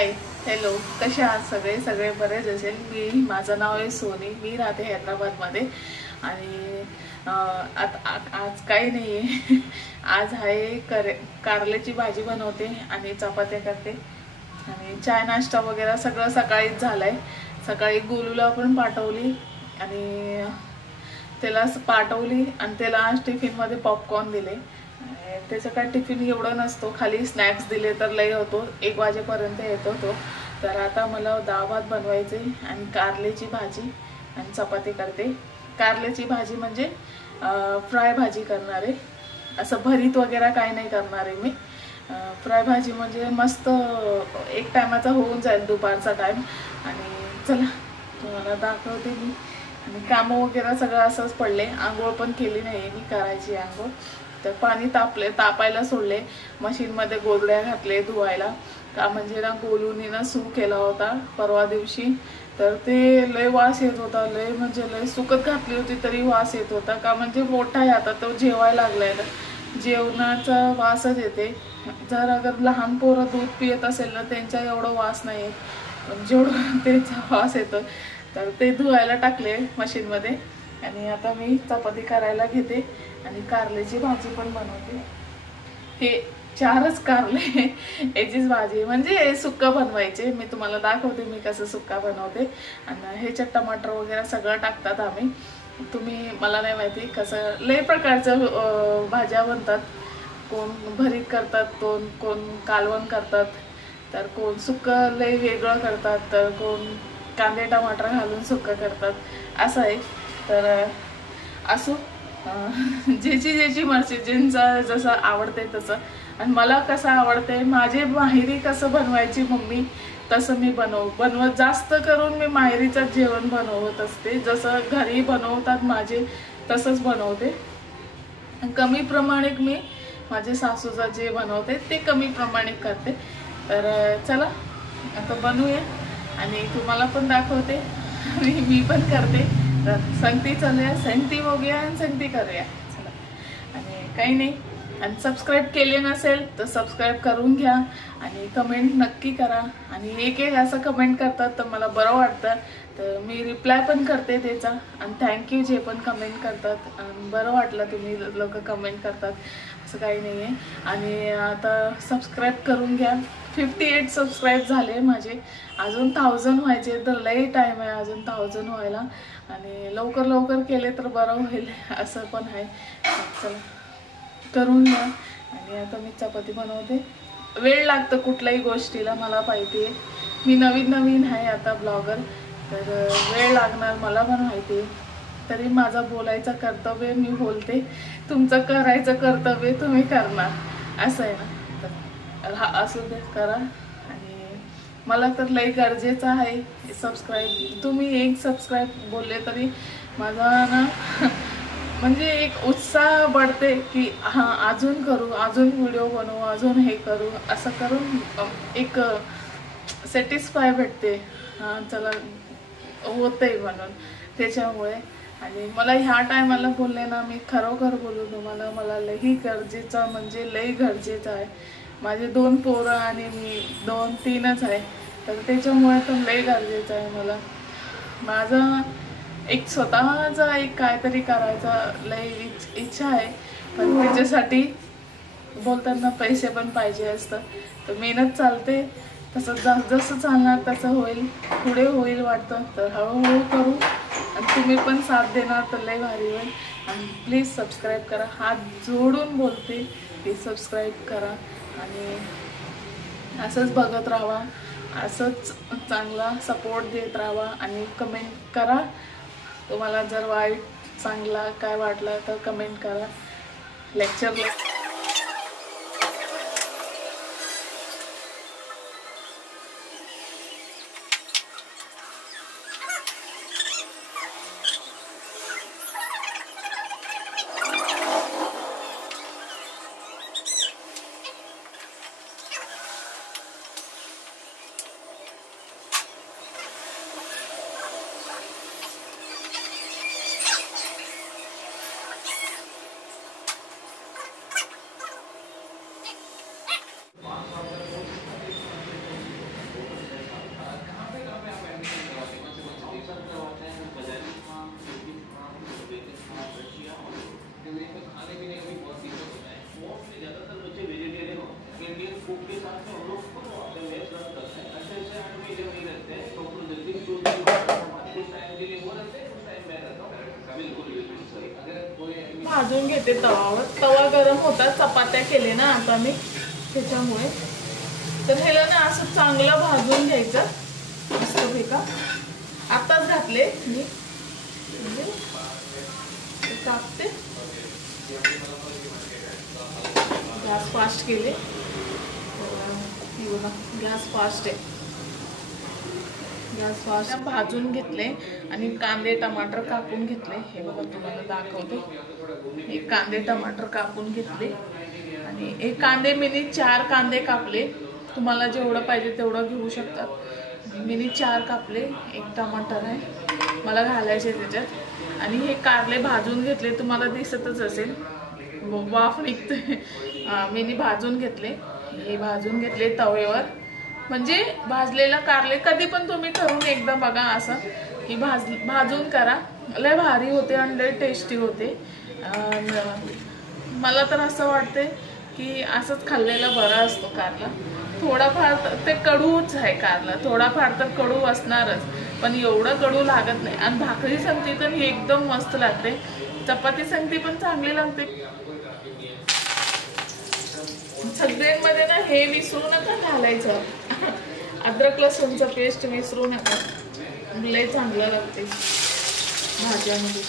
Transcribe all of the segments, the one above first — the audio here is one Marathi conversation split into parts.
हाय हॅलो, कसे आहात सगळे? सगळे बरेच असेल। माझं नाव आहे सोनी, मी राहते हैदराबादमध्ये आणि आज काही नाही आहे। आज आहे कारल्याची भाजी बनवते आणि चपात्या करते आणि चाय नाश्ता वगैरे सगळं सकाळीच झालंय। सकाळी गोलूला पण पाठवली आणि त्याला पाठवली आणि त्याला टिफिनमध्ये पॉपकॉर्न दिले। त्याचं काय टिफिन एवढं नसतो, खाली स्नॅक्स दिले तर लय होतो, 1 वाजेपर्यंत येतो तो। तर आता मला डाळ भात बनवायचे आणि कारल्याची भाजी आणि चपाती करते। कारल्याची भाजी म्हणजे फ्राय भाजी करणार आहे, असं भरीत वगैरे काही नाही करणार आहे मी। फ्राय भाजी म्हणजे मस्त एक टायमाचा होऊन जाईल, दुपारचा टाइम। आणि चला तुम्हाला दाखवते मी। आणि कामं वगैरे सगळं असंच पडले, आंघोळ पण केली नाही मी, करायची आंघोळ। तर पाणी तापायला सोडले, मशीनमध्ये गोधड्या घातले धुवायला। का म्हणजे ना गोलूनी ना सू केला होता परवा दिवशी, तर ते लय वास येत होता, लय म्हणजे लय सुकत घातली होती तरी वास येत होता। का म्हणजे मोठा आहे आता तो, जेवायला लागलाय ना, जेवणाचा वासच येते। जर अगर लहान पोरं दूध पियत असेल ना त्यांचा एवढा वास नाही येत, पण जेवढा त्याचा वास येतो। तर ते धुवायला टाकले मशीनमध्ये आणि आता मी चपाती करायला घेते आणि कारल्याची भाजी पण बनवते। हे 4च कारले याचीच भाजी, म्हणजे सुक्का बनवायचे। मी तुम्हाला दाखवते मी कसं सुक्का बनवते। आणि ह्याच्यात टमाटर वगैरे सगळं टाकतात आम्ही। तुम्ही मला नाही माहिती कसं, लय प्रकारचं भाज्या बनतात। कोण भरीत करतात, कोण कालवण करतात, तर कोण सुक्कं लय वेगळं करतात, तर कोण कांदे टमाटर घालून सुक्कं करतात, असं आहे। तर असो, ज्याची मर्जी, ज्यांचा जसं आवडते तसं। आणि मला कसं आवडते, माझे माहेरी कसं बनवायची मम्मी तसं मी बनवत जास्त करून मी माहेरीचंच जेवण बनवत असते। जसं घरी बनवतात माझे तसंच बनवते। कमी प्रमाणिक मी माझे सासूचं जे बनवते ते कमी प्रमाणिक करते। तर चला आता बनवूया आणि तुम्हाला पण दाखवते आणि मी पण करते। तर संगती चालूया, संगती होऊया आणि संगती करूया, चला। आणि काही नाही, आणि सबस्क्राईब केले नसेल तर सबस्क्राईब करून घ्या आणि कमेंट नक्की करा। आणि एक असं कमेंट करतात तर मला बरं वाटतं, तर मी रिप्लाय पण करते त्याचा। आणि थँक्यू जे पण कमेंट करतात, बरं वाटलं तुम्ही लोक कमेंट करतात, असं काही नाही आहे। आणि आता सबस्क्राईब करून घ्या। 58 सबस्क्राईब झाले माझे, अजून 1000 व्हायचे, तर लई टाईम आहे अजून 1000 व्हायला। आणि लवकर केले तर बरं होईल, असं पण आहे। चला करून घ्या। आणि आता मी चपाती बनवते। वेळ लागतं कुठल्याही गोष्टीला, मला माहिती आहे। मी नवीन आहे आता ब्लॉगर, तर वेळ लागणार मला पण माहिती आहे। तरी माझा बोलायचं कर्तव्य मी बोलते, तुमचं करायचं कर्तव्य तुम्ही करणार, असं आहे ना। तर असू दे, करा। आणि मला तर लई गरजेचं आहे सबस्क्राईब। तुम्ही 1 सबस्क्राईब बोलले तरी माझा ना म्हणजे एक उत्साह वाढते की हां अजून करू, अजून व्हिडिओ बनवू, अजून हे करू, असं करून एक सॅटिस्फाय भेटते। हां चला होतंय म्हणून, त्याच्यामुळे। आणि मला ह्या टायमाला बोलले ना, मी खरोखर बोलू तुम्हाला, मला लई गरजेचं म्हणजे लई गरजेचं आहे। माझे 2 पोरं आणि मी 2-3च आहे, तर त्याच्यामुळे तर लई गरजेचं आहे मला। माझं एक स्वतःचा एक काहीतरी करायचा लई इच्छा आहे, पण त्याच्यासाठी बोलताना पैसे पण पाहिजे असतं। तर मेहनत चालते, तसं जसं चालणार तसं होईल, पुढे होईल वाटतं। तर हळूहळू करू आणि तुम्ही पण साथ देणार तर लई भारी होईल। आणि प्लीज सबस्क्राईब करा, हात जोडून बोलते की सबस्क्राईब करा। आणि असंच बघत राहा, असंच चांगला सपोर्ट देत राहा आणि कमेंट करा। तुम्हाला जर वाईट चांगला काय वाटलं तर कमेंट करा। लेक्चर भाजून घेते तवावर. तवा गरम होता, चपात्या केले ना आता मी त्याच्यामुळे. तर ह्याला ना असं चांगलं भाजून घ्यायचं मस्त का. आताच घातले मी म्हणजे टाकते. गॅस फास्ट केले. गॅस फास्ट आहे. गॅस फास्ट भाजून घेतले आणि कांदे टमाटर कापून घेतले. हे बघा तुम्हाला दाखवते. हे कांदे टमाटर कापून घेतले आणि हे कांदे मी 4 कांदे कापले. तुम्हाला जेवढं पाहिजे तेवढं घेऊ शकतात. मी 4 कापले. 1 टमाटर आहे मला घालायचे त्याच्यात. आणि हे कारले भाजून घेतले. तुम्हाला दिसतच असेल वाफ निघते. मी भाजून घेतले. हे भाजून घेतले तव्यावर. म्हणजे भाजलेला कारले कधी पण तुम्ही करून एकदा बघा असं की भाजून करा. लय भारी होते आणि लय टेस्टी होते. मला तर असं वाटते की असंच खाल्लेला बरा असतो कारला. थोडाफार ते कडूच आहे कारला. थोडाफार तर कडू असणारच पण एवढं कडू लागत नाही. आणि भाकरी संगती तर ही एकदम मस्त लागते. चपाती संगती पण चांगली लागते. सगळ्यांमध्ये ना हे विसरू नका घालायचं. अद्रक लसूणचं पेस्ट विसरू नका. लय चांगलं लागते भाज्यामध्ये.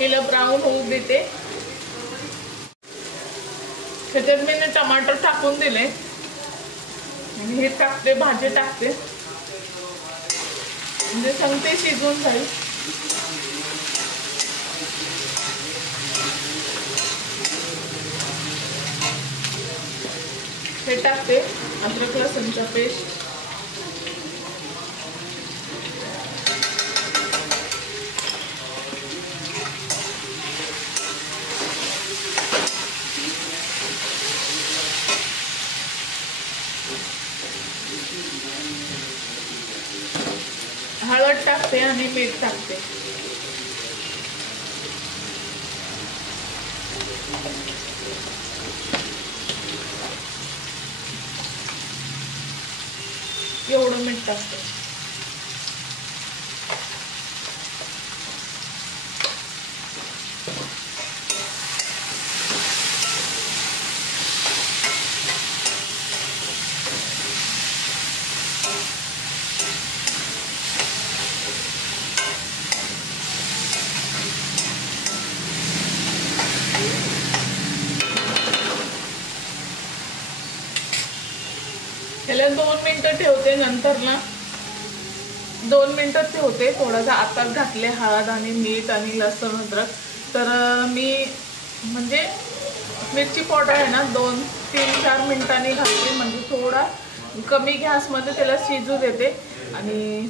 हिला ब्राऊन होऊ देते. त्याच्यात मी टमाटर टाकून दिले आणि हे टाकते भाजी टाकते म्हणजे संगते शिजून जाईल. हे टाकते अद्रक लसूणचा पेस्ट. हळद टाकते आणि मीठ टाकते. एवढं मीठ टाकते. त्याला 2 मिनिटं ठेवते. नंतर ना 2 मिनिटं ठेवते. थोडासा आताच घातले हळद आणि मीठ आणि लसूण अद्रक. तर मी म्हणजे मिरची पावडर आहे ना 2-3-4 मिनिटांनी घालते. म्हणजे थोडा कमी गॅसमध्ये त्याला शिजू देते आणि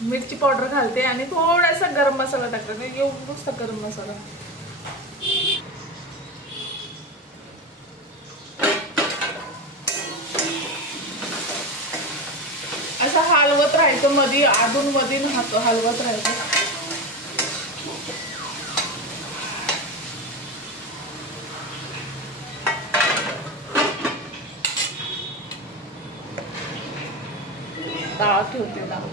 मिरची पावडर घालते आणि थोडासा गरम मसाला टाकते. एवढासा गरम मसाला. असं हलवत राहायचं. मध्ये अधून मधून हलवत राहायचं. डाळ ठेवते. डाळ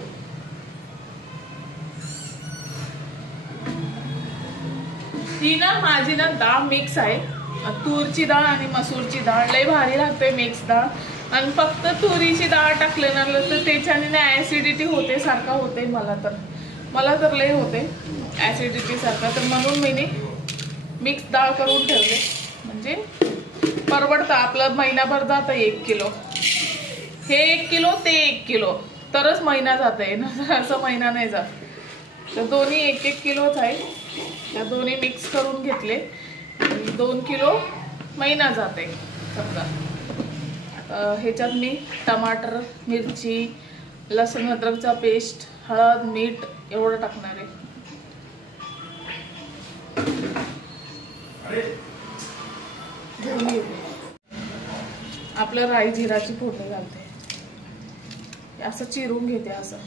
ही ना माझी ना डाळ मिक्स आहे. तूरची डाळ आणि मसूरची डाळ लय भारी लागते मिक्स डाळ. आणि फक्त तुरीची डाळ टाकले ना तर त्याच्याने ना ऍसिडिटी होते सारखा होते. मला तर लय होते ऍसिडिटी सारखा. तर म्हणून मी मिक्स डाळ करून ठेवले. म्हणजे परवडतं. आपलं महिनाभर जातं 1 किलो. हे 1 किलो ते 1 किलो तरच महिना जाते ना. असं महिना नाही जात. तर दोन्ही 1-1 किलोच आहे. त्या दोन्ही मिक्स करून घेतले. 2 किलो महिना जाते समजा. ह्याच्यात मी टमाटर, मिरची, लसूण अद्रकचा पेस्ट, हळद, मीठ एवढं टाकणार आहे. आपलं राई जिराची फोडणी घालते. असं चिरून घेते असं.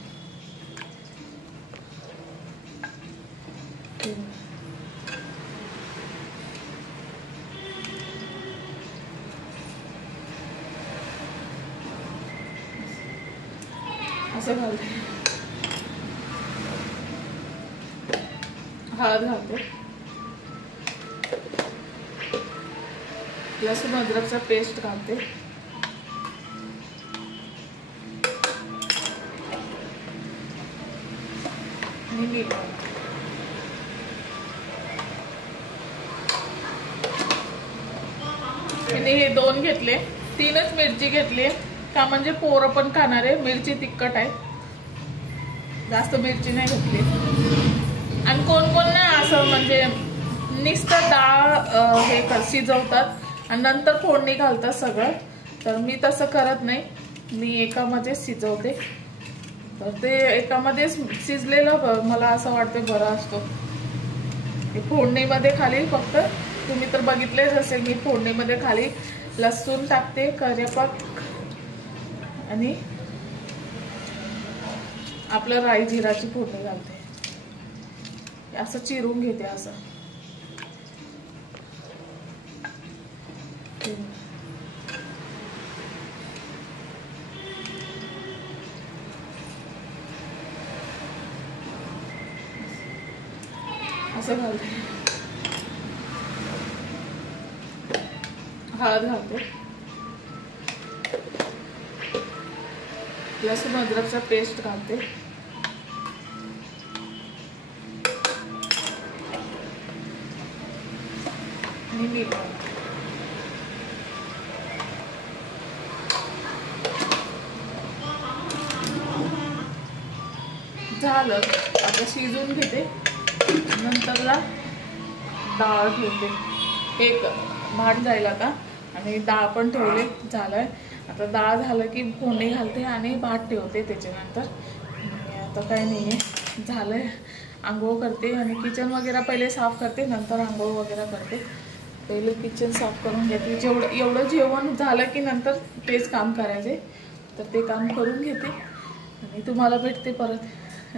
असं घालते. हळद घालते. लसूण अद्रकचा पेस्ट घालते. आणि मीठ. मी हे 2 घेतले. 3च मिरची घेतली का म्हणजे पोरं पण खाणार आहे. मिरची तिखट आहे, जास्त मिरची नाही घेतली. आणि कोण कोण ना असं म्हणजे नुसतं डाळ हे शिजवतात आणि नंतर फोडणी घालतात सगळं. तर मी तसं करत नाही, मी एकामध्ये शिजवते. तर ते एकामध्ये शिजलेलं मला असं वाटतं बरं असतो. फोडणीमध्ये खाली फक्त तुम्ही तर बघितलेच असेल, मी फोडणीमध्ये खाली लसूण टाकते, करेपाक आणि आपलं राई जिराची फोडणी घालते. असं चिरून घेते असं. असं घालते. हळद घालते. लसूण अद्रकचा पेस्ट घालते. आणि मीठ. झालं. आता शिजवून घेते. नंतरला डाळ ठेवते. एक भात जायला का आणि डाळ पण ठेवले. झालंय. आता डाळ झालं की फोडणी घालते आणि भात ठेवते त्याच्यानंतर. आता काय नाही आहे, झालंय. आंघोळ करते आणि किचन वगैरे पहिले साफ करते, नंतर आंघोळ वगैरे करते. पहिले किचन साफ करून घेते. एवढं जेवण झालं की नंतर तेच काम करायचे. तर ते काम करून घेते आणि तुम्हाला भेटते परत.